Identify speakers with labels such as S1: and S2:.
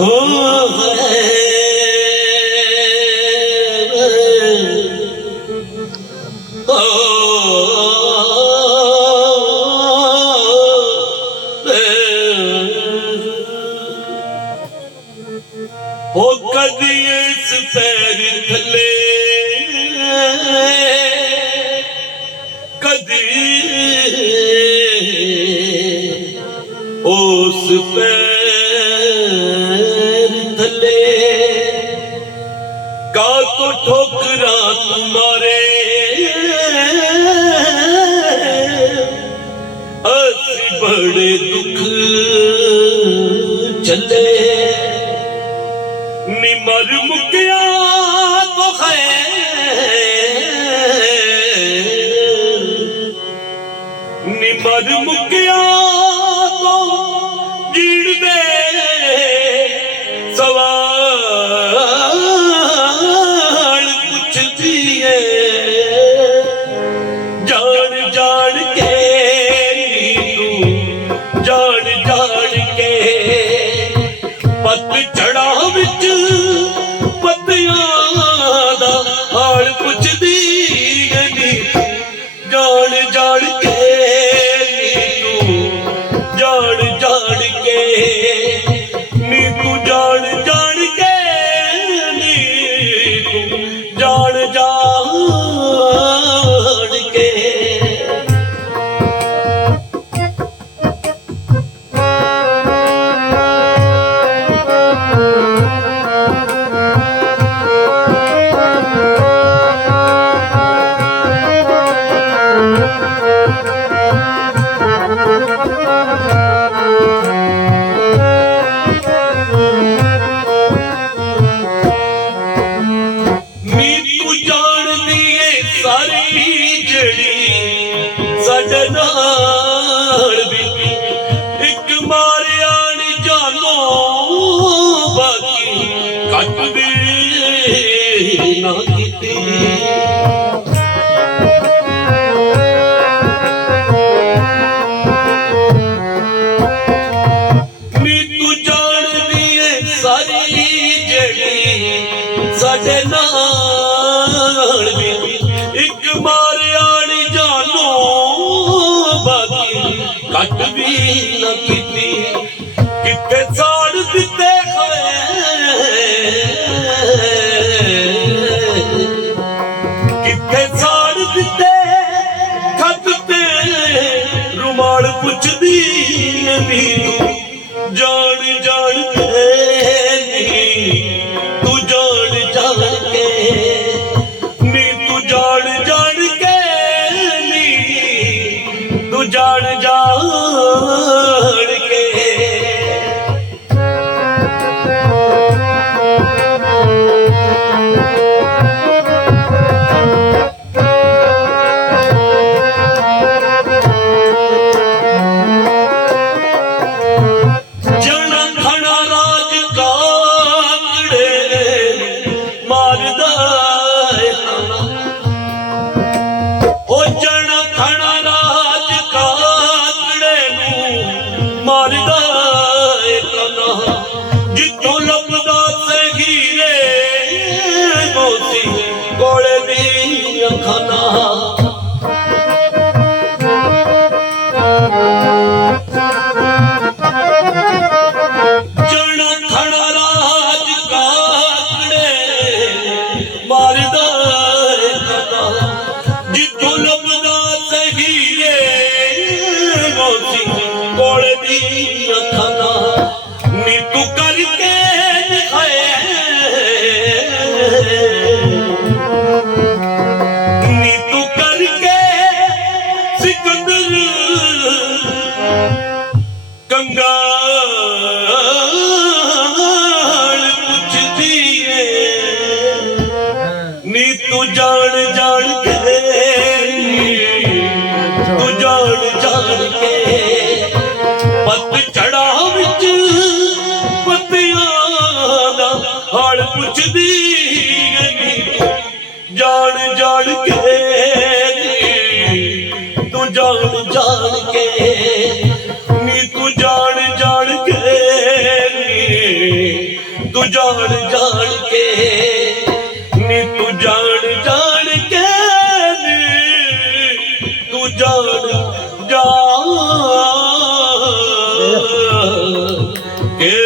S1: Oh, ਸਾਡੇ ਨਾਲ ਵੀ ਇੱਕ ਮਾਰਿਆ ਨਹੀਂ ਜਾਨੋ ਬਾਕੀ ਕੱਟ ਵੀ ਨਾ Car car ਕੋਲ ਵੀ ਅਖਾਨਾ ਕੋਲ ਦੀ ਅੱਖਾਂ ਨੀ ਤੂੰ ਕਰਕੇ जान जान के तू जान जान के नी तू जान जान के तू जान जान के नी तू जान जान के तू जान जान के